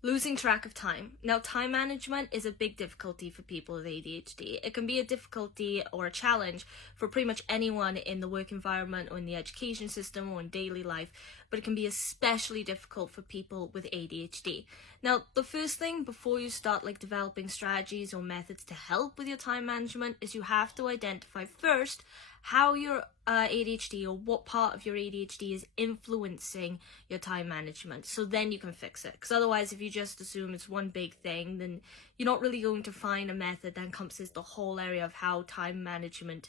Losing track of time. Now, time management is a big difficulty for people with ADHD. It can be a difficulty or a challenge for pretty much anyone in the work environment or in the education system or in daily life, but it can be especially difficult for people with ADHD. Now, the first thing before you start developing strategies or methods to help with your time management is you have to identify first how your ADHD or what part of your ADHD is influencing your time management, so then you can fix it. Because otherwise, if you just assume it's one big thing, then you're not really going to find a method that encompasses the whole area of how time management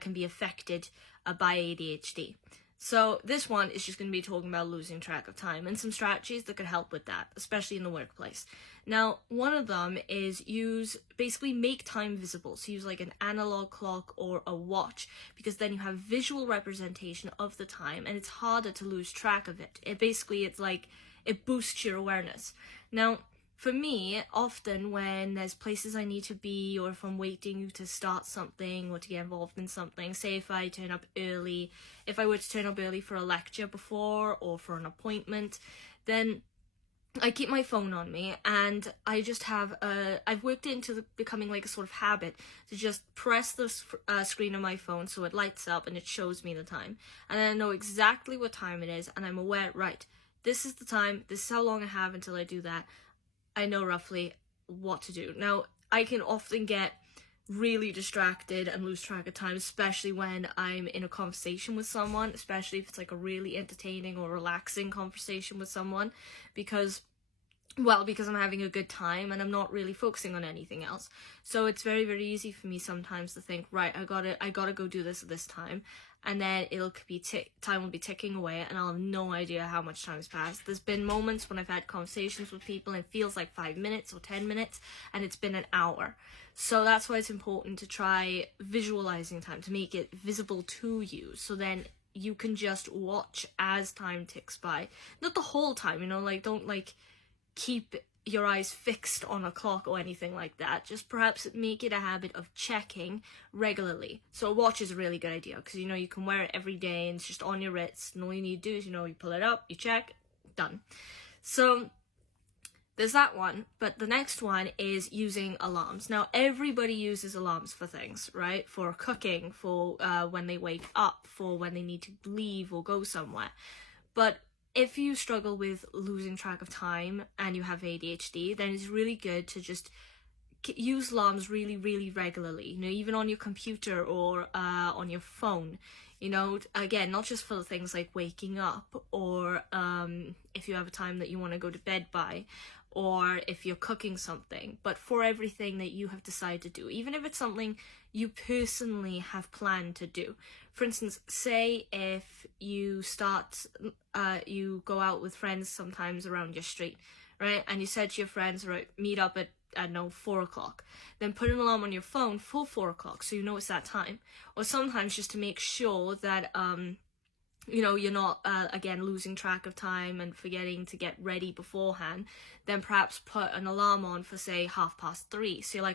can be affected by ADHD. So this one is just going to be talking about losing track of time and some strategies that could help with that, especially in the workplace. Now, one of them is basically make time visible. So use an analog clock or a watch, because then you have visual representation of the time and it's harder to lose track of it. It boosts your awareness. Now, for me, often when there's places I need to be, or if I'm waiting to start something or to get involved in something, say if I were to turn up early for a lecture before or for an appointment, then I keep my phone on me, and I just I've worked it into becoming a sort of habit to just press the screen on my phone so it lights up and it shows me the time. And then I know exactly what time it is, and I'm aware, right, this is the time, this is how long I have until I do that. I know roughly what to do. Now, I can often get really distracted and lose track of time, especially when I'm in a conversation with someone, especially if it's a really entertaining or relaxing conversation with someone, because I'm having a good time and I'm not really focusing on anything else. So it's very, very easy for me sometimes to think, right, I gotta go do this at this time, and then time will be ticking away and I'll have no idea how much time has passed. There's been moments when I've had conversations with people and it feels like 5 minutes or 10 minutes and it's been an hour. So that's why it's important to try visualizing time, to make it visible to you, so then you can just watch as time ticks by. Not the whole time, don't keep your eyes fixed on a clock or anything like that. Just perhaps make it a habit of checking regularly. So a watch is a really good idea, because you can wear it every day and it's just on your wrist, and all you need to do is you pull it up, you check, done. So there's that one. But the next one is using alarms. Now, everybody uses alarms for things, right? For cooking, for when they wake up, for when they need to leave or go somewhere. But if you struggle with losing track of time and you have ADHD, then it's really good to just use alarms really, really regularly, even on your computer or on your phone. Again, not just for things like waking up, or if you have a time that you want to go to bed by, or if you're cooking something, but for everything that you have decided to do, even if it's something you personally have planned to do. For instance, say if you you go out with friends sometimes around your street, right? And you said to your friends, right, meet up at 4 o'clock. Then put an alarm on your phone for 4 o'clock so you know it's that time. Or sometimes just to make sure that you're not, again, losing track of time and forgetting to get ready beforehand, then perhaps put an alarm on for, say, 3:30. So you're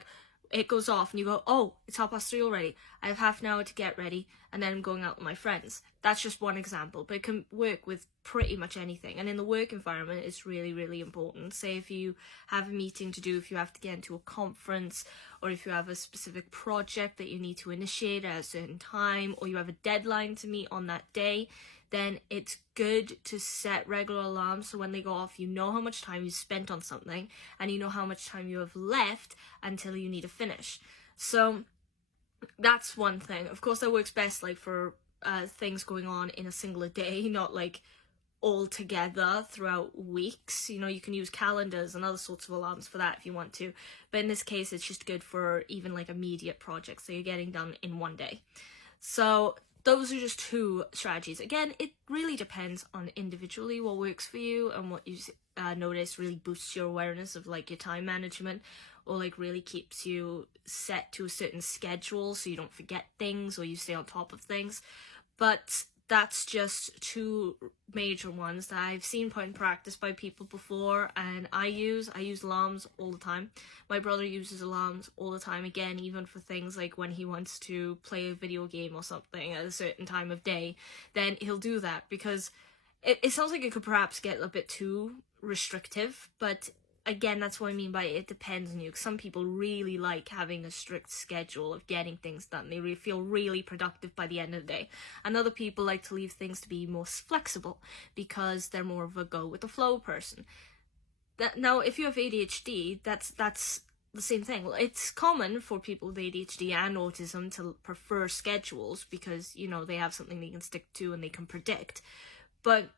it goes off and you go, oh, it's 3:30 already. I have half an hour to get ready, and then I'm going out with my friends. That's just one example, but it can work with pretty much anything. And in the work environment, it's really, really important. Say if you have a meeting to do, if you have to get into a conference, or if you have a specific project that you need to initiate at a certain time, or you have a deadline to meet on that day, then it's good to set regular alarms so when they go off, you know how much time you spent on something and you know how much time you have left until you need to finish. So that's one thing. Of course, that works best for things going on in a singular day, not all together throughout weeks. You can use calendars and other sorts of alarms for that if you want to, but in this case it's just good for even immediate projects, so you're getting done in one day. So those are just two strategies. Again, it really depends on individually what works for you and what you notice really boosts your awareness of your time management, or really keeps you set to a certain schedule so you don't forget things or you stay on top of things. But that's just two major ones that I've seen put in practice by people before, and I use alarms all the time. My brother uses alarms all the time, again, even for things like when he wants to play a video game or something at a certain time of day, then he'll do that, because it sounds like it could perhaps get a bit too restrictive, but again, that's what I mean by it depends on you. Some people really like having a strict schedule of getting things done. They feel really productive by the end of the day. And other people like to leave things to be more flexible because they're more of a go with the flow person. Now, if you have ADHD, that's the same thing. It's common for people with ADHD and autism to prefer schedules because, you know, they have something they can stick to and they can predict. But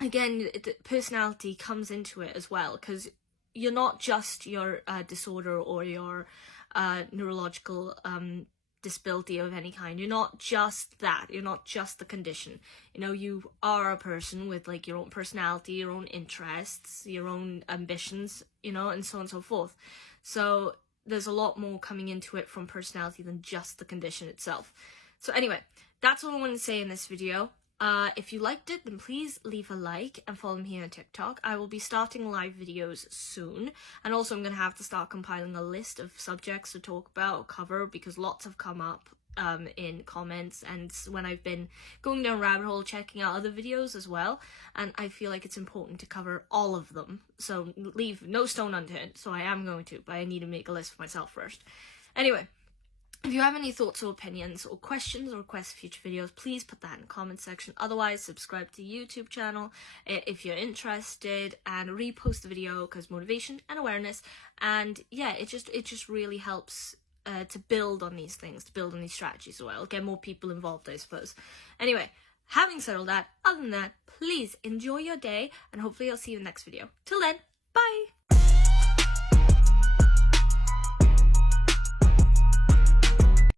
again, personality comes into it as well, because you're not just your disorder or your neurological disability of any kind. You're not just that. You're not just the condition. You know, you are a person with like your own personality, your own interests, your own ambitions, you know, and so on and so forth. So there's a lot more coming into it from personality than just the condition itself. So anyway, that's all I want to say in this video. If you liked it, then please leave a like and follow me here on TikTok. I will be starting live videos soon, and also I'm going to have to start compiling a list of subjects to talk about or cover, because lots have come up in comments and when I've been going down rabbit hole checking out other videos as well, and I feel like it's important to cover all of them, so leave no stone unturned. So I am going to, but I need to make a list for myself first. Anyway, if you have any thoughts or opinions or questions or requests for future videos, please put that in the comment section. Otherwise, subscribe to the YouTube channel if you're interested, and repost the video because motivation and awareness. And yeah, it just really helps to build on these things, to build on these strategies as well, get more people involved, I suppose. Anyway, having said all that, other than that, please enjoy your day, and hopefully I'll see you in the next video. Till then, bye!